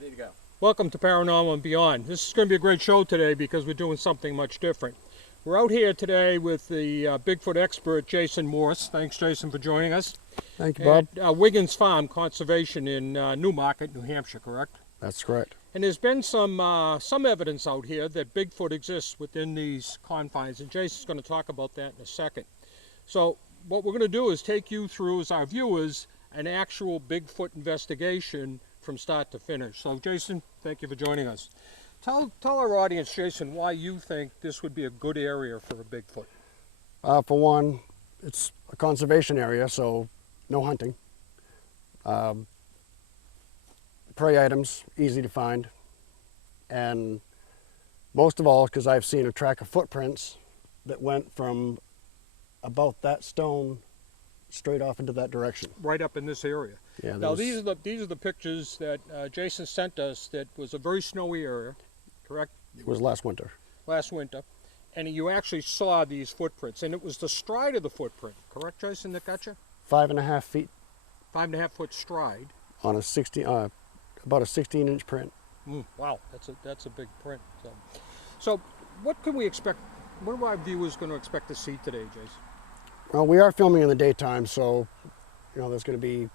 Ready to go. Welcome to Paranormal and Beyond. This is going to be a great show today because we're doing something much different. We're out here today with the Bigfoot expert, Jason Morse. Thanks, Jason, for joining us. Thank you, Bob. At Wiggens Conservation in Newmarket, New Hampshire, correct? That's correct. And there's been some evidence out here that Bigfoot exists within these confines, and Jason's going to talk about that in a second. So what we're going to do is take you through, as our viewers, an actual Bigfoot investigation from start to finish. So Jason, thank you for joining us. Tell our audience, Jason, why you think this would be a good area for a Bigfoot. For one, it's a conservation area, so no hunting. Prey items, easy to find. And most of all, because I've seen a track of footprints that went from about that stone straight off into that direction. Right up in this area. Yeah. Now these are the pictures that Jason sent us. That was a very snowy area, correct? It was last winter. Last winter, and you actually saw these footprints, and it was the stride of the footprint, correct, Jason, that got you? 5.5 feet. 5.5 foot stride. On a 60, about a 16-inch print. Wow, that's a big print. So what can we expect? What are our viewers going to expect to see today, Jason? Well, we are filming in the daytime, so there's going to be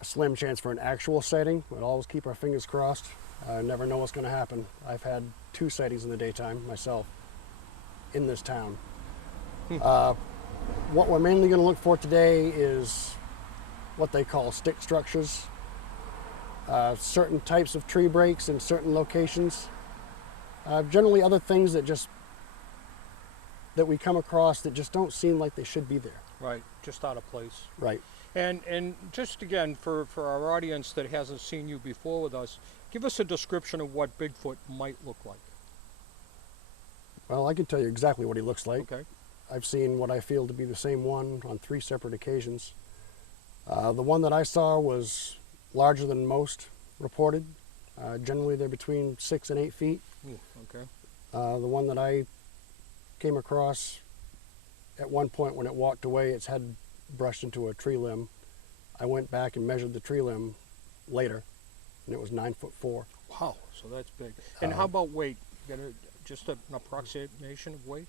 a slim chance for an actual sighting. We'll always keep our fingers crossed. I never know what's going to happen. I've had 2 sightings in the daytime myself in this town. What we're mainly going to look for today is what they call stick structures, certain types of tree breaks in certain locations, generally other things that we come across that just don't seem like they should be there. Right, just out of place. Right. And just again, for our audience that hasn't seen you before with us, give us a description of what Bigfoot might look like. Well, I can tell you exactly what he looks like. Okay. I've seen what I feel to be the same one on 3 separate occasions. The one that I saw was larger than most reported. Generally, they're between 6 and 8 feet. Okay. The one that I came across, at one point when it walked away, its head brushed into a tree limb. I went back and measured the tree limb later, and it was 9'4". Wow, so that's big. And how about weight? Just an approximation of weight?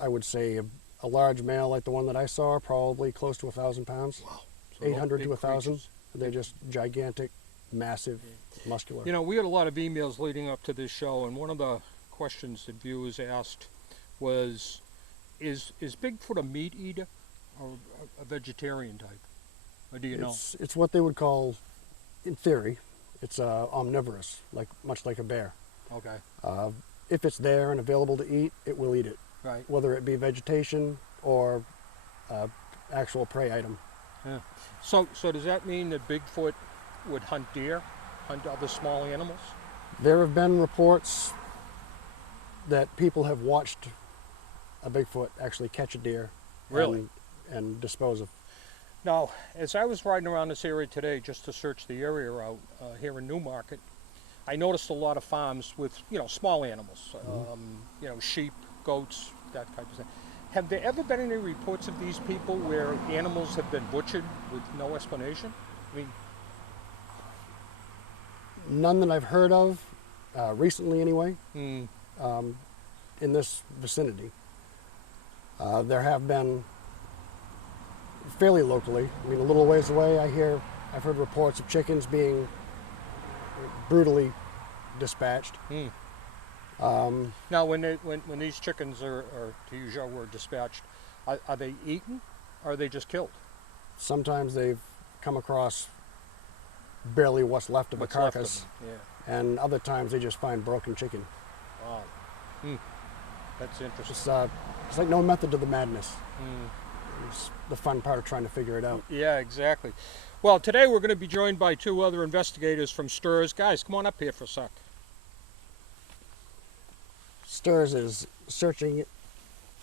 I would say a large male like the one that I saw, probably close to 1,000 pounds. Wow. So 800 to 1,000. Creatures. They're just gigantic, massive, muscular. We had a lot of emails leading up to this show, and one of the questions that viewers asked was, is Bigfoot a meat eater or a vegetarian type? Or do you know? It's what they would call, in theory, it's omnivorous, much like a bear. Okay. If it's there and available to eat, it will eat it. Right. Whether it be vegetation or actual prey item. Yeah. So does that mean that Bigfoot would hunt deer, hunt other small animals? There have been reports that people have watched a Bigfoot actually catch a deer. Really? And dispose of. Now, as I was riding around this area today just to search the area out here in Newmarket, I noticed a lot of farms with, small animals, sheep, goats, that type of thing. Have there ever been any reports of these people where animals have been butchered with no explanation? I mean, none that I've heard of, recently anyway, in this vicinity. There have been fairly locally. I mean, a little ways away, I've heard reports of chickens being brutally dispatched. Now, when these chickens are, to use your word, dispatched, are they eaten or are they just killed? Sometimes they've come across barely what's left of a carcass, and other times they just find broken chicken. Wow. That's interesting. It's like no method to the madness. It's the fun part of trying to figure it out. Yeah, exactly. Well, today we're going to be joined by 2 other investigators from S.T.U.R.S. Guys, come on up here for a sec. S.T.U.R.S. is searching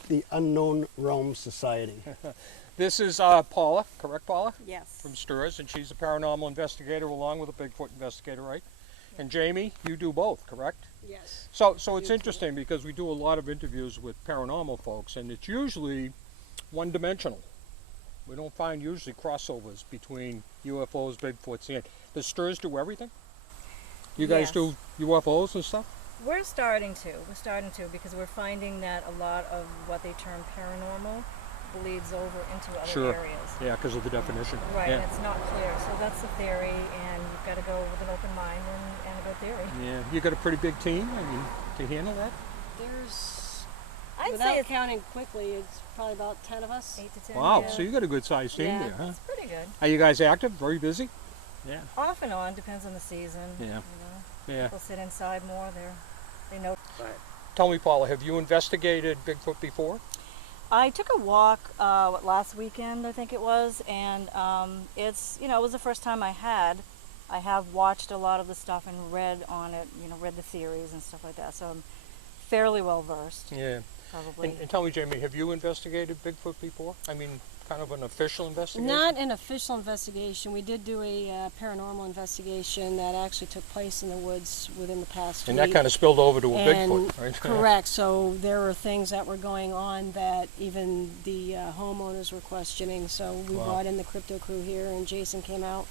the Unknown Realm Society. This is Paula, correct, Paula? Yes. From S.T.U.R.S., and she's a paranormal investigator along with a Bigfoot investigator, right? Yes. And Jamie, you do both, correct? Yes. So it's interesting because we do a lot of interviews with paranormal folks, and it's usually one-dimensional. We don't find usually crossovers between UFOs, Bigfoots, and does S.T.U.R.S. do everything? You guys Yes. do UFOs and stuff? We're starting to because we're finding that a lot of what they term paranormal bleeds over into other Sure. areas. Yeah, because of the definition. Right, Yeah. and it's not clear. So that's the theory, and you've got to go with an open mind and a good theory. Yeah. You got a pretty big team, I mean, to handle that? There's, I'd without say it's counting quickly, it's probably about 10 of us. 8 to 10. Wow, yeah. so you got a good sized team Yeah. there, huh? It's pretty good. Are you guys active? Very busy? Yeah. Off and on, depends on the season. Yeah. You know, Yeah. people sit inside more. They know. Tell me, Paula, have you investigated Bigfoot before? I took a walk last weekend, I think it was, and it's, it was the first time I had. I have watched a lot of the stuff and read on it, read the theories and stuff like that. So I'm fairly well versed. Yeah. Probably. And tell me, Jamie, have you investigated Bigfoot before? I mean, kind of an official investigation? Not an official investigation. We did do a paranormal investigation that actually took place in the woods within the past And week. that kind of spilled over to a And Bigfoot, right? Correct. So there were things that were going on that even the homeowners were questioning. So we Wow. brought in the Cryptocrew here, and Jason came out.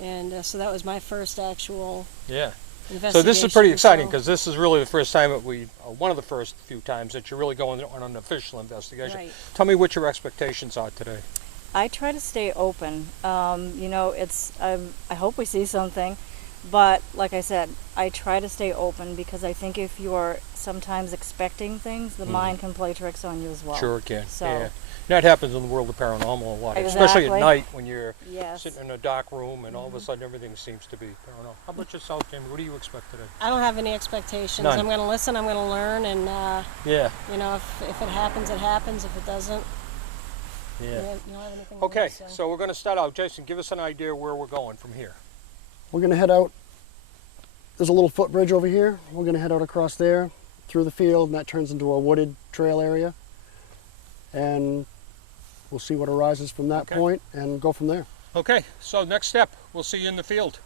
And so that was my first actual Yeah. investigation. So this is pretty exciting So- because this is really the first time that one of the first few times that you're really going on an official investigation. Right. Tell me what your expectations are today. I try to stay open. I hope we see something, but like I said, I try to stay open because I think if you're sometimes expecting things, the mind can play tricks on you as well. Sure it can. So, Yeah. That happens in the world of paranormal a lot, especially at Exactly. night when you're yes. sitting in a dark room and all of a sudden everything seems to be paranormal. How about yourself, Jamie? What do you expect today? I don't have any expectations. None. I'm going to listen. I'm going to learn, and Yeah. if it happens, it happens. If it doesn't, Yeah. you don't have anything to Okay, do, so we're going to start out. Jason, give us an idea where we're going from here. We're going to head out. There's a little footbridge over here. We're going to head out across there through the field, and that turns into a wooded trail area. And we'll see what arises from that Okay. point and go from there. Okay, so next step, we'll see you in the field.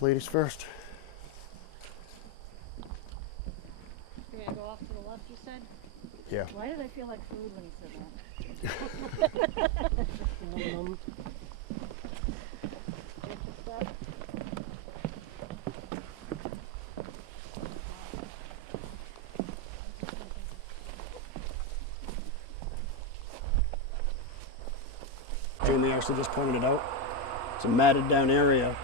Ladies first. You're going to go off to the left, you said? Yeah. Why did I feel like food when you said that? Take a step. Jamie actually just pointed it out. It's a matted down area.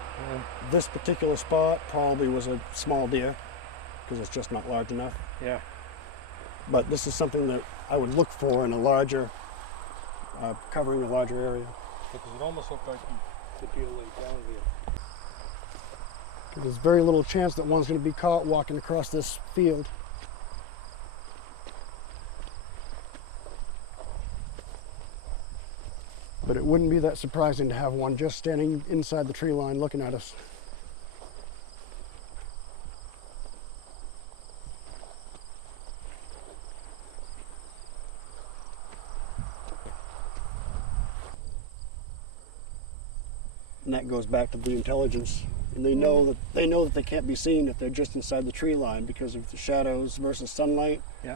This particular spot probably was a small deer because it's just not large enough. Yeah. But this is something that I would look for in a larger, covering a larger area. Because it almost looked like the deer laid down here. There's very little chance that one's going to be caught walking across this field. But it wouldn't be that surprising to have one just standing inside the tree line looking at us. And that goes back to the intelligence. And they know that they can't be seen if they're just inside the tree line because of the shadows versus sunlight, Yeah.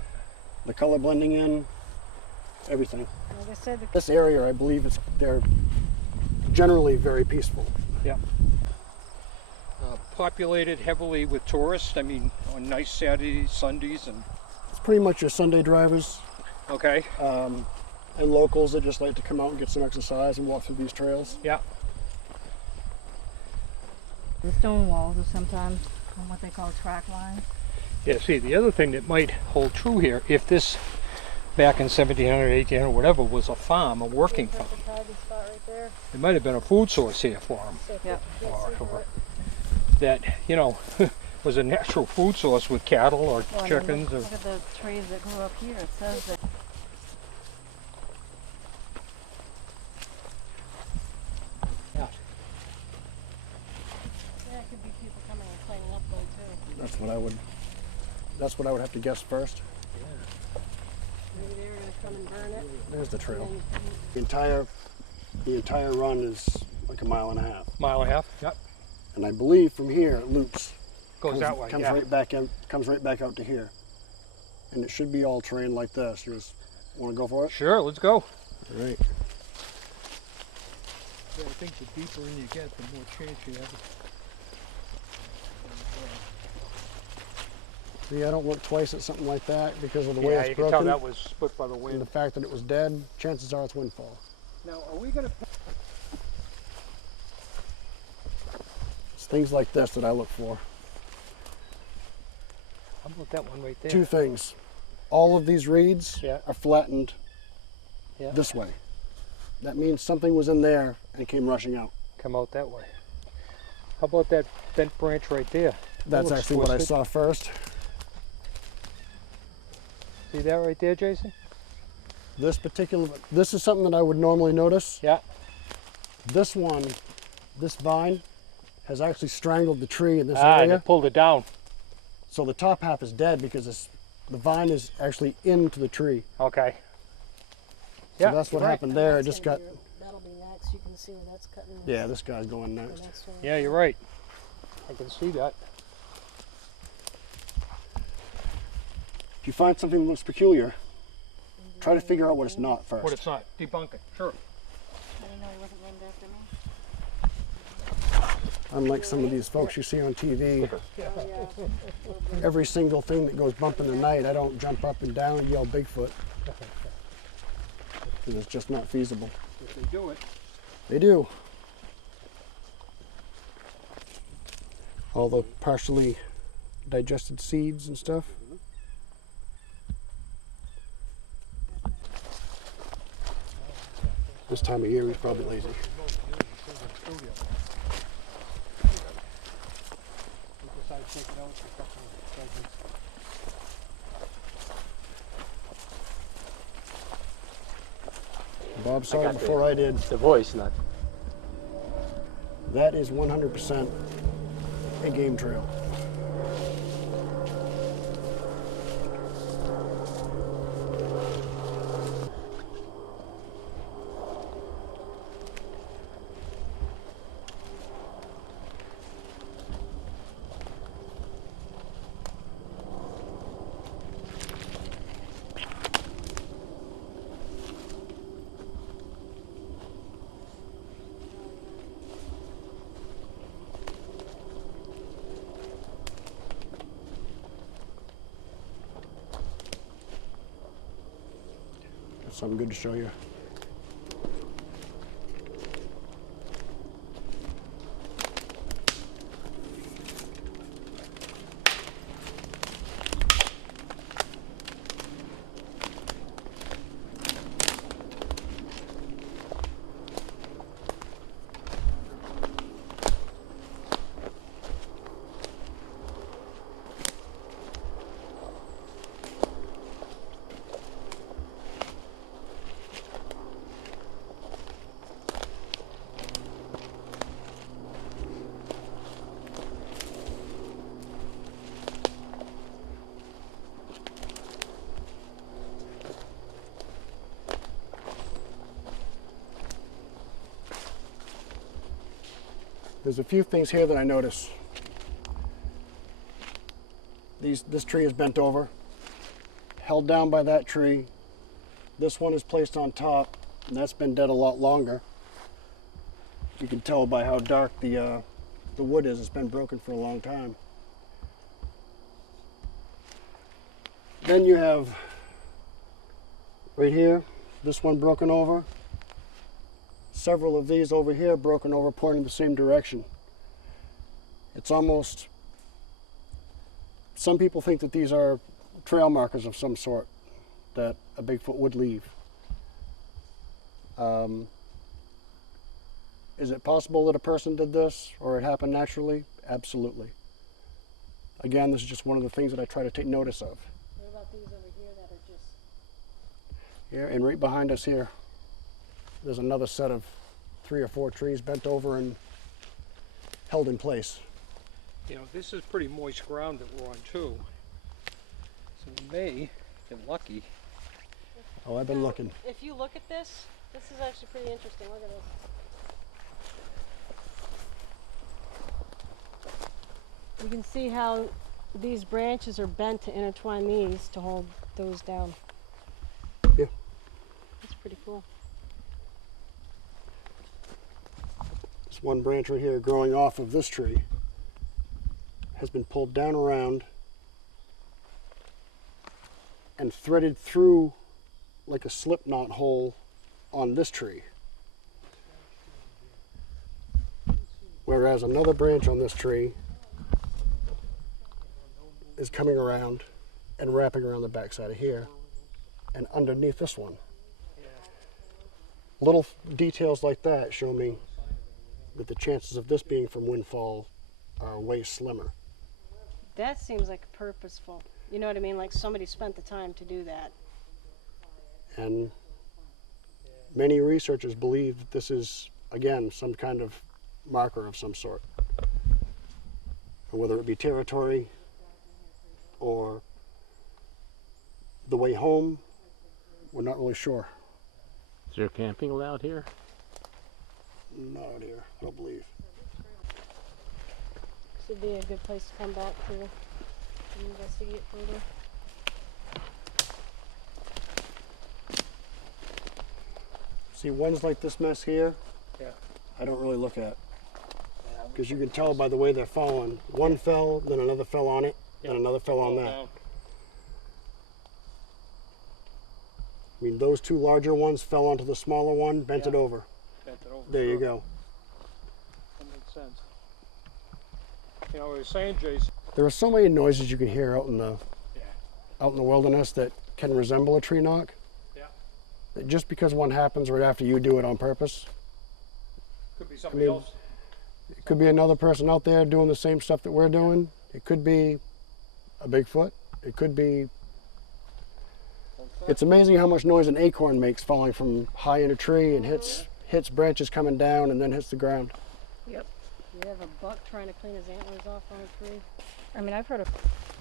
the color blending in, everything. Like I said, This area, I believe, they're generally very peaceful. Yeah. Populated heavily with tourists. I mean, on nice Saturdays, Sundays, and It's pretty much your Sunday drivers okay. and locals that just like to come out and get some exercise and walk through these trails. Yeah. The stone walls are sometimes on what they call track lines. Yeah. See, the other thing that might hold true here, if this back in 1700, 1800, whatever, was a farm, a working farm, the target spot right there. there might have been a food source here for them. Yep. Or that, was a natural food source with cattle or Well, I mean, chickens. look at the trees that grew up here. It says that. Yeah. Yeah, it could be people coming and cleaning up though too. That's what I would have to guess first. Maybe they were going to come and burn it. There's the trail. And The entire run is like a mile and a half. Mile and a half. Yep. And I believe from here it loops. Goes that way. Comes Yeah. right back in, comes right back out to here. And it should be all terrain like this. You just want to go for it? Sure. Let's go. All right. Yeah, I think the deeper in you get, the more chance you have. See, I don't look twice at something like that because of the way Yeah, it's you can tell broken. that was split by the And wind. the fact that it was dead, chances are it's windfall. Now, are we gonna? It's things like this that I look for. How about that one right there? Two things. All of these reeds Yeah. are flattened Yeah. this way. That means something was in there and came rushing out. Come out that way. How about that bent branch right there? That's looks actually what I twisted. saw first. See that right there, Jason? This is something that I would normally notice. Yeah. This one, this vine, has actually strangled the tree in this And area. it pulled it down. So the top half is dead because the vine is actually into the tree. Okay. So Yeah, that's what you're right. happened there. It That's just gonna got, be that'll be next. You can see where that's cutting. yeah, this guy's going The next. next one. Yeah, you're right. I can see that. If you find something that looks peculiar, try to figure out what it's not first. What it's not. Debunk it. Sure. I didn't know he wasn't named after me. Unlike some of these folks you see on TV, Oh, yeah. every single thing that goes bump in the night, I don't jump up and down and yell Bigfoot. Because it's just not feasible. If they do it. They do. All the partially digested seeds and stuff. This time of year he's probably lazy. Bob saw it before I did. The voice, not. That is 100% a game trail. Got something good to show you. There's a few things here that I notice. This tree is bent over, held down by that tree. This one is placed on top, and that's been dead a lot longer. You can tell by how dark the wood is. It's been broken for a long time. Then you have right here, this one broken over. Several of these over here broken over, pointing the same direction. It's almost, some people think that these are trail markers of some sort that a Bigfoot would leave. Is it possible that a person did this or it happened naturally? Absolutely. Again, this is just one of the things that I try to take notice of. What about these over here that are just? Here, and right behind us here, there's another set of 3 or 4 trees bent over and held in place. You know, this is pretty moist ground that we're on too. So we may get lucky. Oh, I've been looking. If you look at this, this is actually pretty interesting. Look at this. You can see how these branches are bent to intertwine these to hold those down. Yeah. That's pretty cool. This one branch right here growing off of this tree has been pulled down around and threaded through like a slip knot hole on this tree. Whereas another branch on this tree is coming around and wrapping around the backside of here and underneath this one. Little details like that show me that the chances of this being from windfall are way slimmer. That seems like purposeful. You know what I mean? Like somebody spent the time to do that. And many researchers believe that this is, again, some kind of marker of some sort. And whether it be territory or the way home, we're not really sure. Is there camping allowed here? Not out here, I don't believe. This would be a good place to come back to investigate further. See, ones like this mess here, Yeah. I don't really look at. Because you can tell by the way they're falling. One fell, then another fell on it, then another fell on that. I mean, those two larger ones fell onto the smaller one, bent it over. There you go. That makes sense. You know, I was saying, Jason. There are so many noises you can hear out in the wilderness that can resemble a tree knock. Yeah. That just because one happens right after you do it on purpose, Could be somebody else. it could be another person out there doing the same stuff that we're doing. It could be a Bigfoot. It could be. It's amazing how much noise an acorn makes falling from high in a tree and hits branches coming down and then hits the ground. Yep. You have a buck trying to clean his antlers off on a tree. I mean, I've heard of.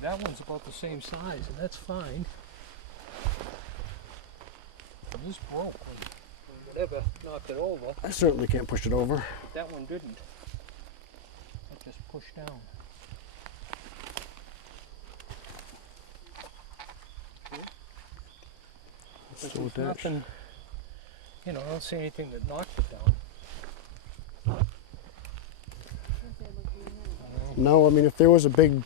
That one's about the same size, and that's fine. And this broke when whatever knocked it over. I certainly can't push it over. But that one didn't. It just pushed down. But So there's that- nothing, you know, I don't see anything that knocked it down. No, I mean, if there was a big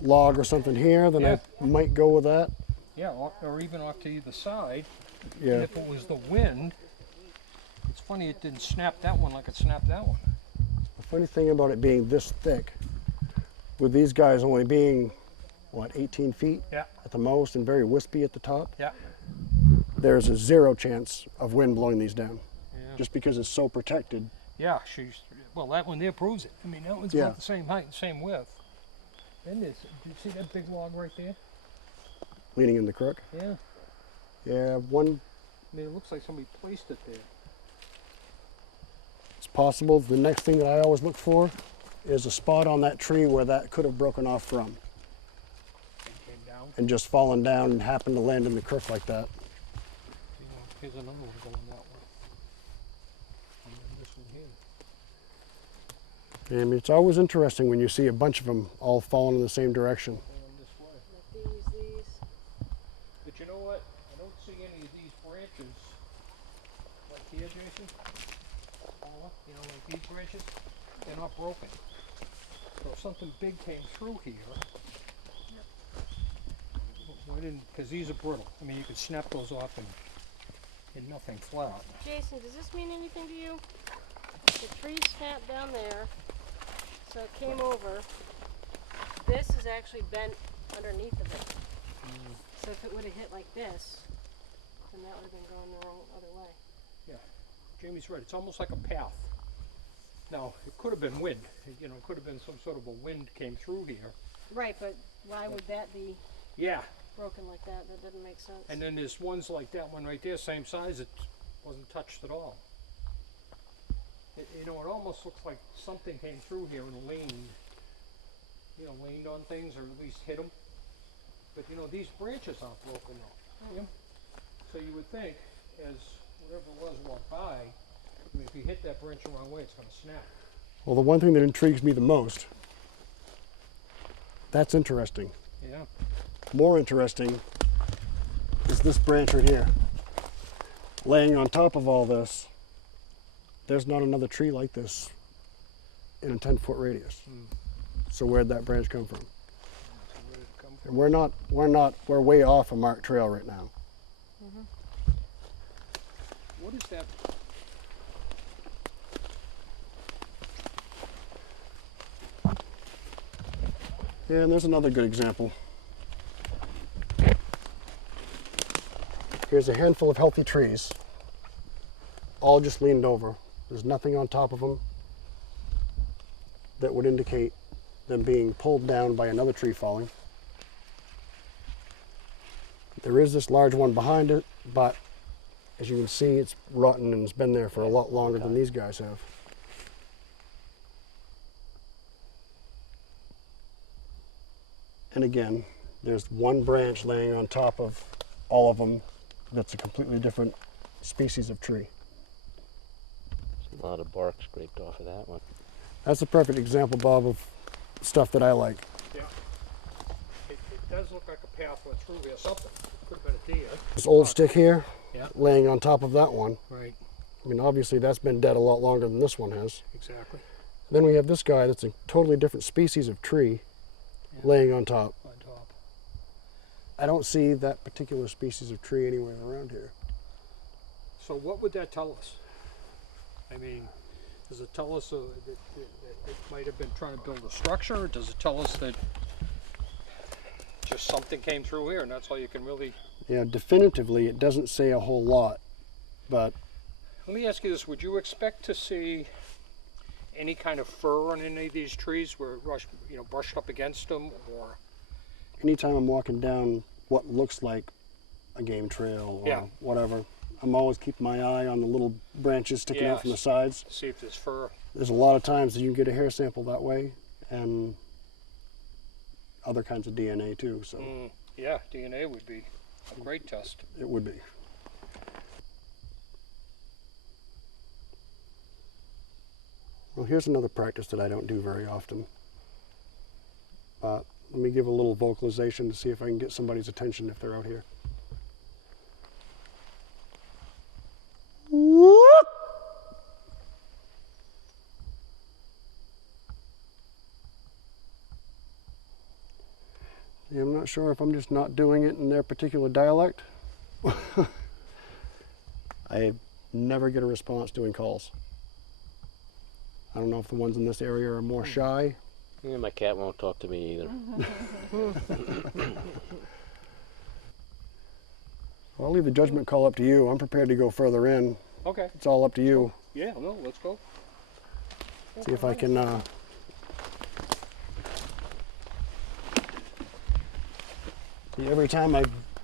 log or something here, then Yeah. I might go with that. Yeah, or even off to either side. And Yeah. if it was the wind, it's funny it didn't snap that one like it snapped that one. The funny thing about it being this thick, with these guys only being, what, 18 feet Yeah, at the most and very wispy at the top, yeah. there's a 0 chance of wind blowing these down. Yeah. Just because it's so protected. Yeah, well, that one there proves it. I mean, that one's Yeah. about the same height and same width. Then do you see that big log right there? Leaning in the crook. Yeah. Yeah, one, I mean, it looks like somebody placed it there. it's possible. The next thing that I always look for is a spot on that tree where that could have broken off from And came down. and just fallen down and happened to land in the crook like that. Here's another one going that way. And then this one here. I mean, it's always interesting when you see a bunch of them all falling in the same direction. Going this way. Like these. But you know what? I don't see any of these branches. Like here, Jason? Paula, you know, like these branches? They're not broken. So if something big came through here, why didn't, because these are brittle. I mean, you could snap those off and nothing flat. Jason, does this mean anything to you? The tree snapped down there, so it came over. This is actually bent underneath of it. So if it would have hit like this, then that would have been going the wrong other way. Jamie's right. It's almost like a path. Now, it could have been wind. You know, it could have been some sort of a wind came through here. Right, but why would that be Yeah. broken like that? That doesn't make sense. And then there's ones like that one right there, same size, it wasn't touched at all. You know, it almost looks like something came through here and leaned, you know, leaned on things or at least hit them. But you know, these branches aren't broken though. Yeah. So you would think, as whatever it was walked by, I mean, if you hit that branch the wrong way, it's going to snap. Well, the one thing that intrigues me the most, that's interesting. Yeah. More interesting is this branch right here. Laying on top of all this, there's not another tree like this in a 10-foot radius. So where'd that branch come from? And we're way off a marked trail right now. What is that? Yeah, and there's another good example. Here's a handful of healthy trees, all just leaned over. There's nothing on top of them that would indicate them being pulled down by another tree falling. There is this large one behind it, but as you can see, it's rotten and it's been there for a lot longer than these guys have. And again, there's one branch laying on top of all of them that's a completely different species of tree. There's a lot of bark scraped off of that one. That's a perfect example, Bob, of stuff that I like. Yeah. It does look like a path went through here, something. Could have been a deer. This old stick here, Yeah. laying on top of that one. Right, I mean, obviously that's been dead a lot longer than this one has. exactly. Then we have this guy that's a totally different species of tree laying on top. On top. I don't see that particular species of tree anywhere around here. So what would that tell us? I mean, does it tell us that it might have been trying to build a structure? Or does it tell us that just something came through here and that's all you can really... Yeah, definitively it doesn't say a whole lot, but Let me ask you this, would you expect to see any kind of fur on any of these trees where it brushed up against them, or... anytime I'm walking down what looks like a game trail or Yeah. whatever, I'm always keeping my eye on the little branches sticking out from the Yes. sides. See if there's fur. There's a lot of times that you can get a hair sample that way, and other kinds of DNA too, so Yeah, DNA would be a great test. it would be. Well, here's another practice that I don't do very often. Let me give a little vocalization to see if I can get somebody's attention if they're out here. Yeah, I'm not sure if I'm just not doing it in their particular dialect. I never get a response doing calls. I don't know if the ones in this area are more shy. Yeah, my cat won't talk to me either. I'll leave the judgment call up to you. I'm prepared to go further in. Okay. It's all up to you. Yeah, no, let's go. See if I can see, every time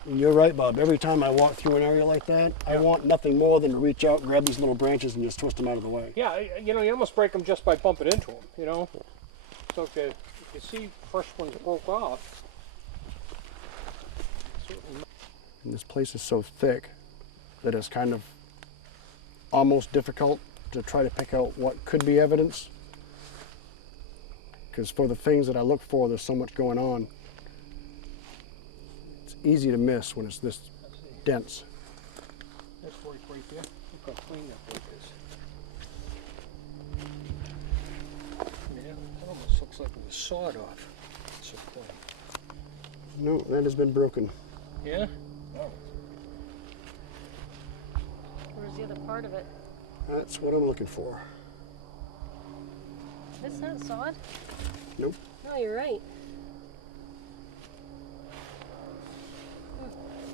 you're right, Bob, every time I walk through an area like that, I want nothing more than to reach out, grab these little branches and just twist them out of the way. Yeah, you almost break them just by bumping into them, So if you see fresh ones broke off. And this place is so thick that it's kind of almost difficult to try to pick out what could be evidence. Because for the things that I look for, there's so much going on. It's easy to miss when it's this dense. That's right there. Look how clean that break is. Yeah, that almost looks like it was sawed off. It's so clean. No, that has been broken. Yeah? Oh. Where's the other part of it? That's what I'm looking for. It's not sawed? Nope. No, you're right.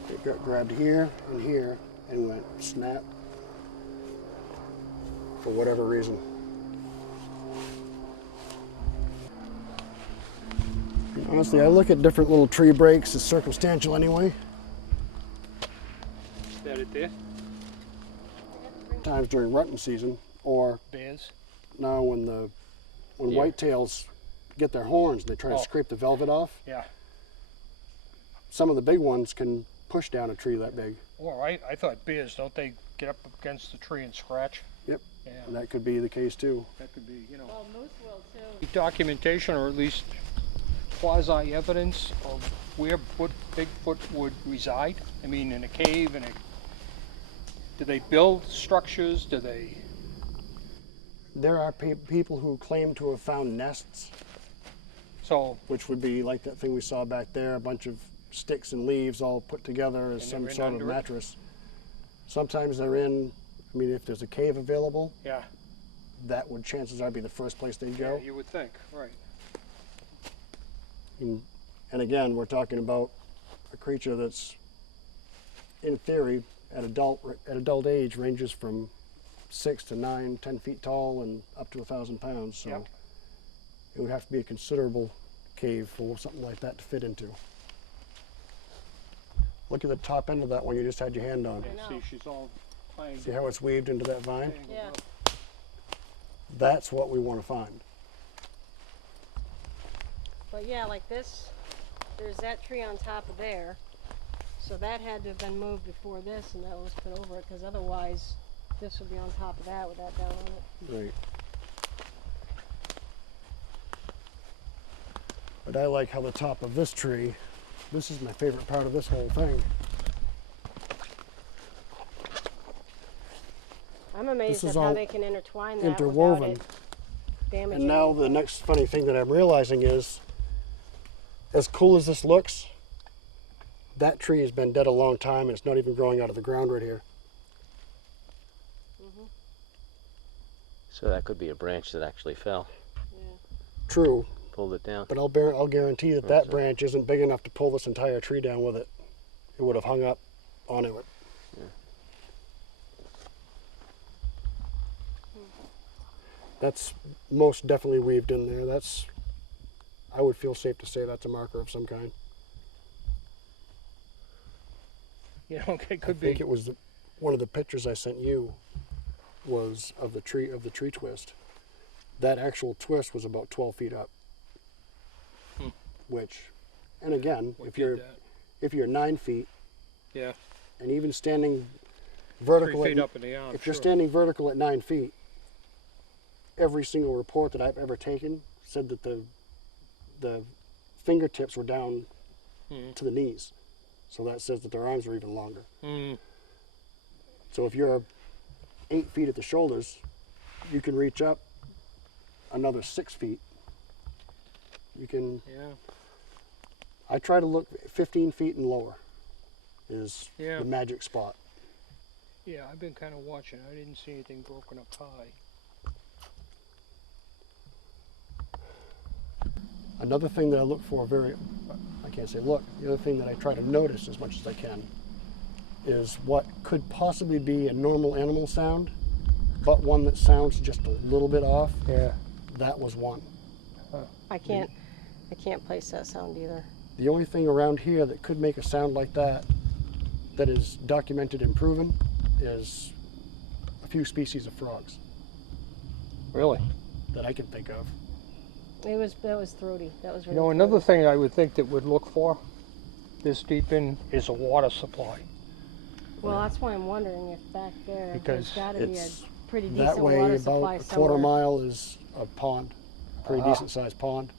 It got grabbed here and went snap for whatever reason. And honestly, I look at different little tree breaks as circumstantial anyway. Is that it there? Times during rutting season, or Bears? now when Yeah. whitetails get their horns, they try to Oh. scrape the velvet off. Yeah. Some of the big ones can push down a tree that big. Well, I thought bears, don't they get up against the tree and scratch? Yep. Yeah, And that could be the case too. that could be, Well, moose will too. Documentation, or at least quasi evidence of where Bigfoot would reside? I mean, in a cave, do they build structures? Do they... There are people who claim to have found nests, So, which would be like that thing we saw back there, a bunch of sticks and leaves all put together as And some they're in sort of under it? mattress. Sometimes they're in, I mean, if there's a cave available, yeah, that would chances are be the first place they'd yeah, go. you would think, right. And again, we're talking about a creature that's, in theory, at adult age, ranges from 6 to 9, 10 feet tall and up to 1,000 pounds. So Yep. it would have to be a considerable cave for something like that to fit into. Look at the top end of that one you just had your hand on. And know. see, she's all playing. See how it's weaved into that vine? Yeah. That's what we want to find. But yeah, like this, there's that tree on top of there. So that had to have been moved before this and that was put over it, because otherwise this would be on top of that with that down on it. Right. But I like how the top of this tree, this is my favorite part of this whole thing. I'm amazed is at how all they can intertwine that interwoven. without it damaging. And now the anything. next funny thing that I'm realizing is, as cool as this looks, that tree has been dead a long time and it's not even growing out of the ground right here. So that could be a branch that actually fell, True, pulled it down. but I'll guarantee that that so- branch isn't big enough to pull this entire tree down with it. It would have hung up onto it. That's most definitely weaved in there. That's, I would feel safe to say that's a marker of some kind. You know, it I could think be. it was one of the pictures I sent you was of the tree twist. That actual twist was about 12 feet up. Which, and again, What if did you're that? if you're 9 feet Yeah, and even standing 3 vertical, feet at, up in the arm. if you're sure. standing vertical at 9 feet, every single report that I've ever taken said that the fingertips were down to the knees. So that says that their arms were even longer. So if you're 8 feet at the shoulders, you can reach up another 6 feet. You can, Yeah, I try to look 15 feet and lower is Yeah. the magic spot. yeah, I've been kind of watching. I didn't see anything broken up high. Another thing that I look for I can't say look, the other thing that I try to notice as much as I can is what could possibly be a normal animal sound, but one that sounds just a little bit off. Yeah. That was one. I can't place that sound either. The only thing around here that could make a sound like that is documented and proven is a few species of frogs Really? that I can think of. That was throaty. That was You really know, another throaty. thing I would think that would look for this deep in is a water supply. Well, that's why I'm wondering if back there Because there's got to be a It's pretty that decent way water about supply a somewhere. quarter mile is a pond, pretty Ah. decent sized pond.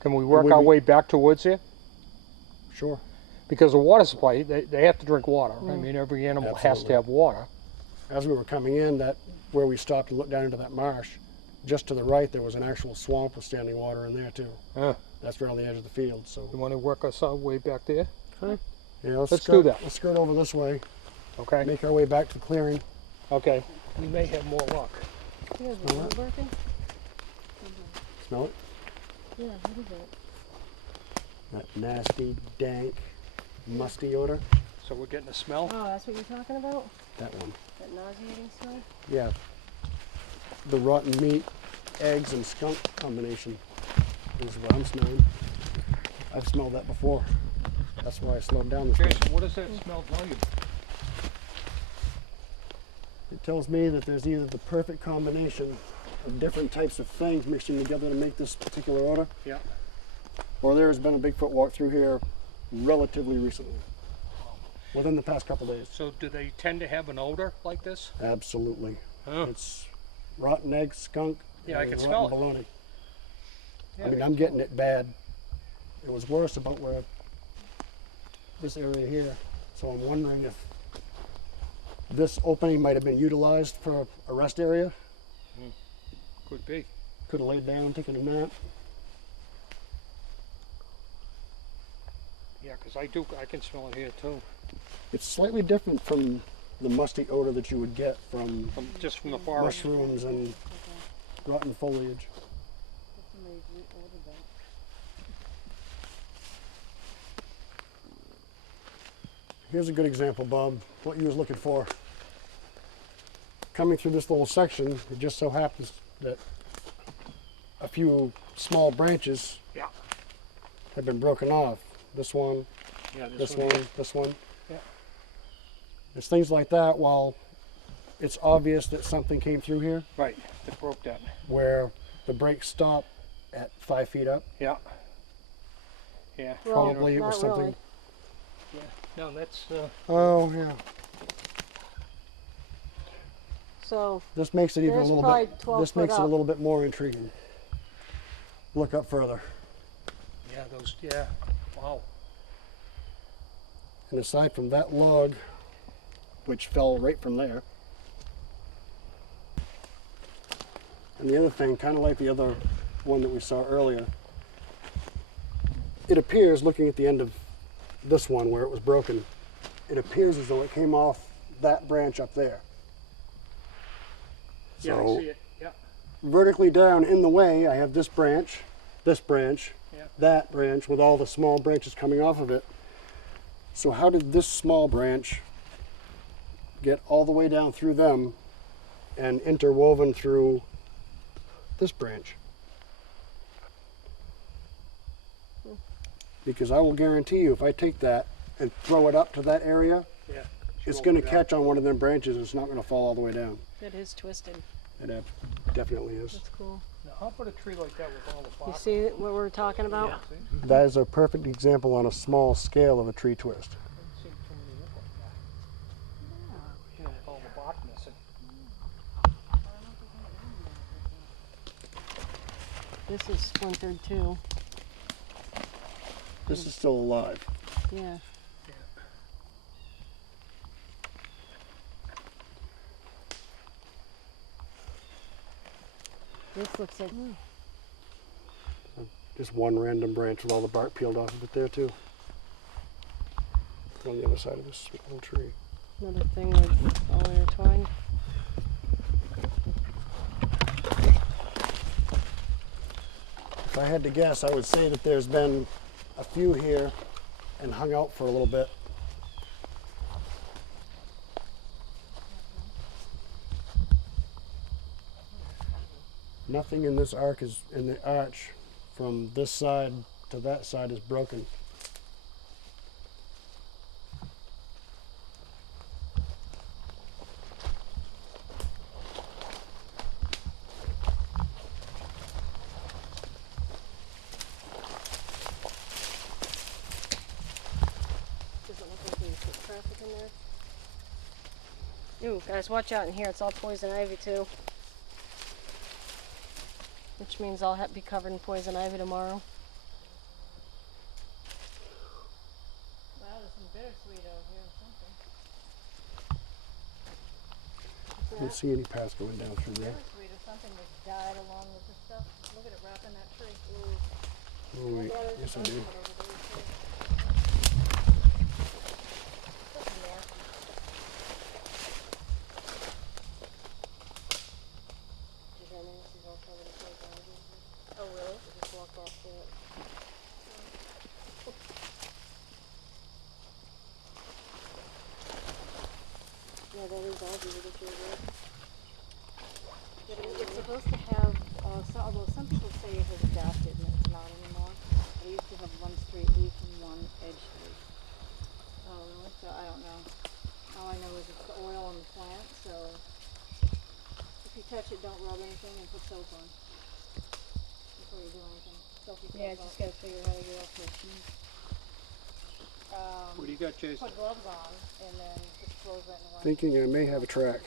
Can we work would our be- way back towards here? Sure. Because the water supply, they have to drink water. I mean, every animal has to Absolutely. have water. As we were coming in, that where we stopped and looked down into that marsh, just to the right there was an actual swamp with standing water in there too. Huh. That's right on the edge of the field. So You want to work us our way back there? yeah, Let's skirt, do that. Let's skirt over this way, Okay. make our way back to the clearing. Okay. We may have more luck. You guys were woodworking? Smell it? Yeah, what is it? That nasty, dank, musty odor. So we're getting a smell? Oh, that's what you're talking about? That one. That nauseating smell? Yeah. The rotten meat, eggs, and skunk combination is what I'm smelling. I've smelled that before. That's why I slowed down this Jason, bit. what does that smell tell you? It tells me that there's either the perfect combination of different types of things mixing together to make this particular odor, Yeah. or there has been a Bigfoot walk through here relatively recently, within the past couple days. So do they tend to have an odor like this? Absolutely. Huh. It's rotten eggs, skunk, Yeah, I and can rotten smell it. bologna. Yeah, I mean, I'm getting it bad. It was worse about where this area here. So I'm wondering if this opening might have been utilized for a rest area. Could be. Could have laid down, taken a nap. Yeah, because I can smell it here too. It's slightly different from the musty odor that you would get from Just from the forest. mushrooms and rotten foliage. Somebody's reordered that. Here's a good example, Bob, what you was looking for. Coming through this little section, it just so happens that a few small branches Yeah. have been broken off. This one, Yeah, this one, this one. Yeah. It's things like that. While it's obvious that something came through here, Right. It broke that. where the brakes stop at 5 feet up, Yeah. Yeah. Well, probably it was not something. really. Yeah. No, that's. Oh yeah. So This makes it even a There's little probably bit. 12 This foot makes it a up. little bit more intriguing. Look up further. Yeah. Those. Yeah. Wow. And aside from that log, which fell right from there, and the other thing, kind of like the other one that we saw earlier, it appears, looking at the end of this one where it was broken, it appears as though it came off that branch up there. Yeah, So I see it. Yeah. vertically down in the way, I have this branch, Yeah. that branch with all the small branches coming off of it. So how did this small branch get all the way down through them and interwoven through this branch? Because I will guarantee you, if I take that and throw it up to that area, Yeah. it's going to catch on one of them branches. It's not going to fall all the way down. it is twisted. It definitely is. That's cool. Now, how about a tree like that with all the You bark? see what we're talking about? Yeah. See? That is a perfect example on a small scale of a tree twist. I've seen too many look like that. You know, with all the bark missing. This is splintered too. This is still alive. Yeah. This looks like Just one random branch with all the bark peeled off of it there too. On the other side of this little tree. another thing that's all intertwined. If I had to guess, I would say that there's been a few here and hung out for a little bit. Nothing in this arc is in the arch from this side to that side is broken. Doesn't look like there's foot traffic in there. Ooh, guys, watch out in here. It's all poison ivy too. Which means I'll be covered in poison ivy tomorrow. Wow, there's some bittersweet out here or something. I don't see any paths going down through there. Bittersweet or something that died along with this stuff. Look at it wrapping that tree. Oh wait, yes I do. Oh really? Just walk off to it. Yeah, that is all beautiful tree there. It's supposed to have, although some people say it has adapted and it's not anymore. It used to have one straight leaf and one edge leaf. Oh, really? So I don't know. All I know is it's the oil on the plant, so if you touch it, don't rub anything and put soap on before you do anything. Soapy soap Yeah, up. just gotta figure out how to get off my shoes. What do you got, Jason? Put gloves on and then just close it in one. Thinking I may have a track.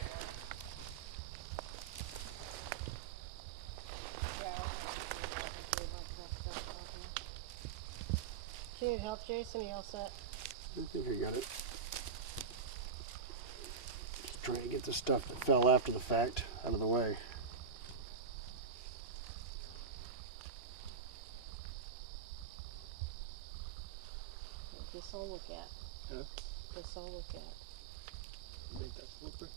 Do you need help, Jason? You all set? I think I got it. Just trying to get the stuff that fell after the fact out of the way. this I'll look at. Huh? This I'll look at. You think that's footprint?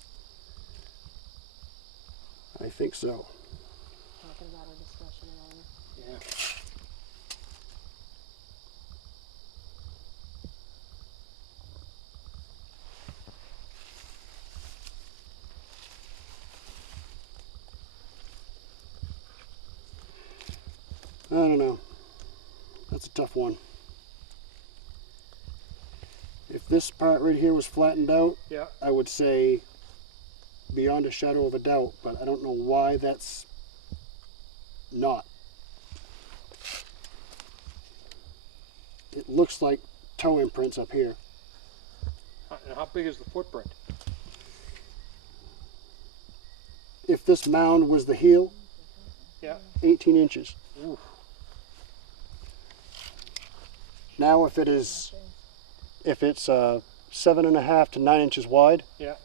I think so. Talking about our discussion earlier. Yeah. I don't know. That's a tough one. If this part right here was flattened out, Yeah. I would say beyond a shadow of a doubt, but I don't know why that's not. It looks like toe imprints up here. And how big is the footprint? If this mound was the heel, Yeah. 18 inches. Oof. Now if it's 7.5 to 9 inches wide Yeah.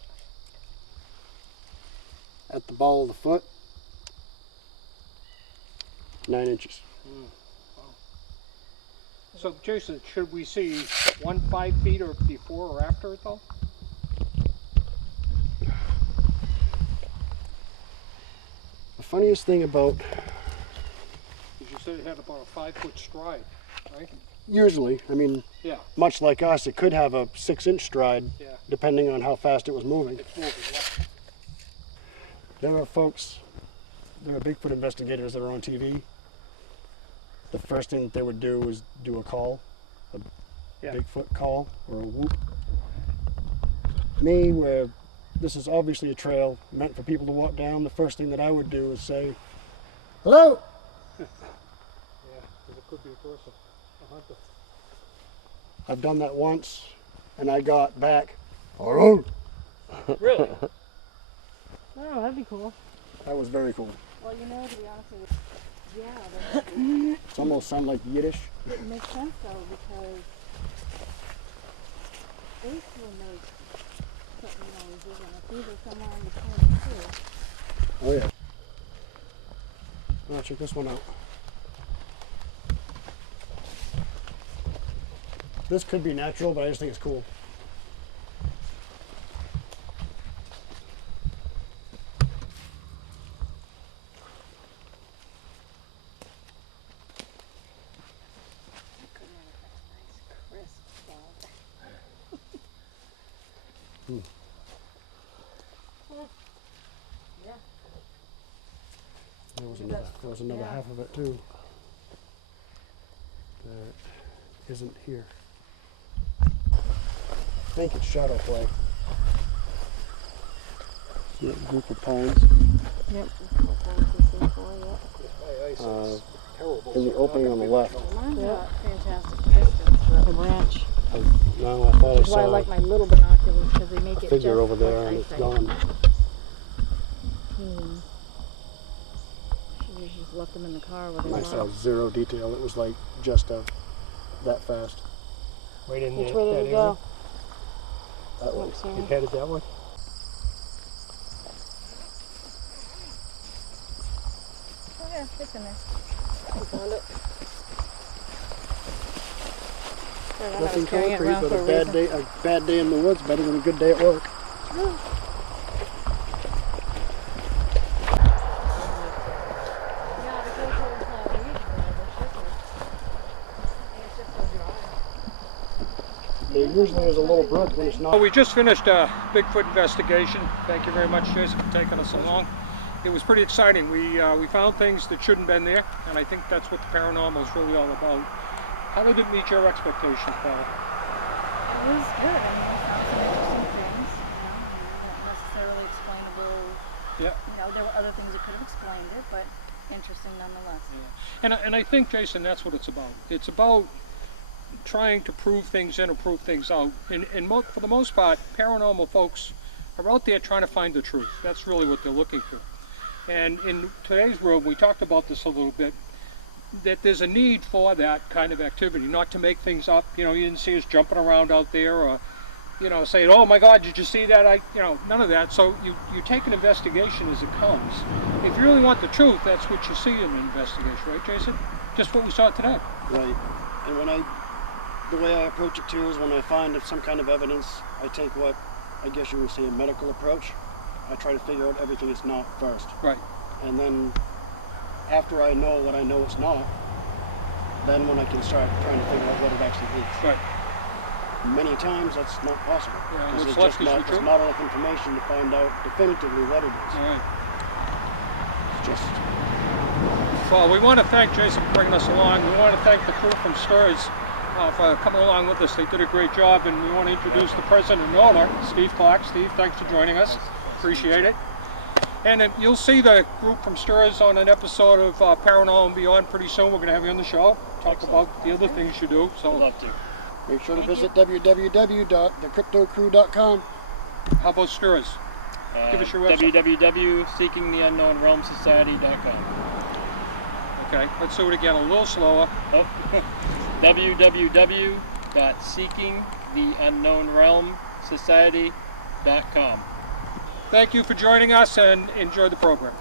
at the ball of the foot, 9 inches. So, Jason, should we see 5 feet or before or after it, though? The funniest thing about, Because you said it had about a 5-foot stride, right? usually, I mean, Yeah. much like us, it could have a 6-inch stride Yeah. depending on how fast it was moving. It's moving. Yeah. There are Bigfoot investigators that are on TV. The first thing that they would do is do a call, a Yeah. Bigfoot call or a whoop. Me, where this is obviously a trail meant for people to walk down, the first thing that I would do is say, hello! Yeah. Because it could be a person, a hunter. I've done that once, and I got back, hello! Really? Oh, that'd be cool. That was very cool. Well, to be honest with you, yeah, It's almost sound like Yiddish. it makes sense though, because Ace will make certain noises, and it's either somewhere in between the two. Oh yeah. Oh, check this one out. This could be natural, but I just think it's cool. There was another half of it too. That isn't here. I think it's shadow play. See that group of pines? Yep. In the opening on the left. Mine's not fantastic distance, but the branch. No, I thought I Which is why I saw like my little binoculars, because they make a it figure just over there like and it's eyesight. gone. She just left them in the car with And I her saw mom. zero detail. It was like just that fast. Right in Which there. way that did it area. go? That way. Oops, sorry. It headed that way? Oh yeah, it's in there. You found it? I Nothing was carrying it concrete, around but for a a reason. bad day in the woods better than a good day at work. Yeah, because it was not weed whenever shipping. It's just so dry. There usually is a little brook when it's Well, not. we just finished a Bigfoot investigation. Thank you very much, Jason, for taking us along. It was pretty exciting. We found things that shouldn't have been there, and I think that's what the paranormal is really all about. How did it meet your expectations, Paul? It was good. I mean, I found some interesting things, not necessarily explainable. Yeah. There were other things that could have explained it, but interesting nonetheless. And I think, Jason, that's what it's about. It's about trying to prove things in or prove things out. For the most part, paranormal folks are out there trying to find the truth. That's really what they're looking for. And in today's world, we talked about this a little bit, that there's a need for that kind of activity, not to make things up. You didn't see us jumping around out there or, saying, oh my God, did you see that? None of that. So you take an investigation as it comes. If you really want the truth, that's what you see in an investigation, right, Jason? Just what we saw today. Right. And when I The way I approach it too is when I find some kind of evidence, I take what I guess you would say a medical approach. I try to figure out everything it's not first. Right. And then after I know what I know it's not, then when I can start trying to figure out what it actually is. Right. Many times that's not possible. Yeah, Because what's there's left is the there's truth. not enough information to find out definitively what it is. All right. It's just Well, we want to thank Jason for bringing us along. We want to thank the crew from S.T.U.R.S for coming along with us. They did a great job, and we want to introduce the president and owner, Steve Clark. Steve, thanks for joining us. Appreciate it. And you'll see the group from S.T.U.R.S on an episode of Paranormal and Beyond pretty soon. We're going to have you on the show, talk about the other things you do. So, Love to. make sure to visit www.thecryptocrew.com. how about S.T.U.R.S? Give us your website. www.seekingtheunknownrealmsociety.com. Okay, let's do it again a little slower. Oh. www.seekingtheunknownrealmsociety.com. Thank you for joining us, and enjoy the program.